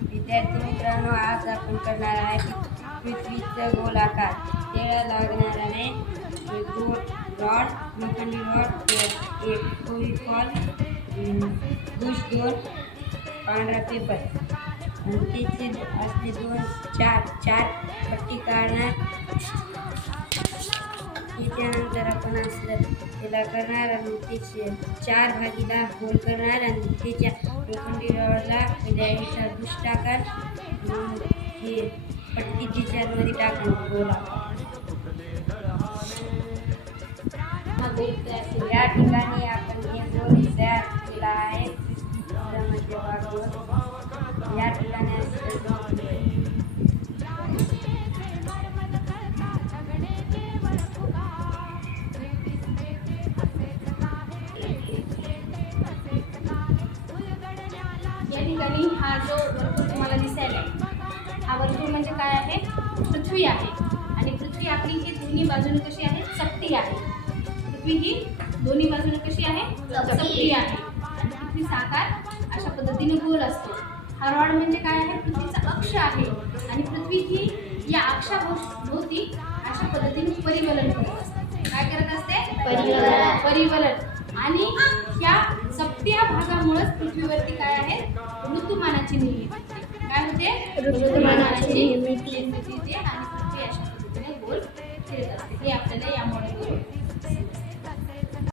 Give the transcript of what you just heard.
विद्यार्थी मित्रांनो, आज आपण करणार आहे पृथ्वीचा गोलाकार त्याला लागणारे दोन रॉड, लोखंडी रॉड, एक फेविकॉल, बुश दोन, पांढरा पेपर आणि त्याचे असले चार पट्टी काढणार. त्यानंतर आपण असलं त्याला करणार आणि त्याचे 4 भागीला गोल करणार आणि त्याच्या लोखंडी रॉडला द्यायचा बुश टाकाल. हे पट्टी त्याच्यामध्ये टाकून गोला या ठिकाणी आपण हे गोल तयार केला आहे. मध्यभागावर या ठिकाणी या ठिकाणी हा जो वर्तुळ तुम्हाला दिसायला हा वर्तुळ म्हणजे काय आहे? पृथ्वी आहे. आणि पृथ्वी आपली ही दोन्ही बाजूने कशी आहे? चपटी आहे. पृथ्वी ही दोन्ही बाजूने कशी आहे? चपटी आहे. आणि पृथ्वीचा आकार अशा पद्धतीने गोल असतो. हा रॉड म्हणजे काय आहे? पृथ्वीचा अक्ष आहे. आणि पृथ्वी ही या अक्षाभोवती अशा पद्धतीने परिवलन करत असते. काय करत असते? परिवलन. आणि या चपट्या भागामुळेच पृथ्वीवरती काय आहे? ऋतुमानाची निर्मिती होते. काय होते? ऋतुमानाची निर्मिती होते. आणि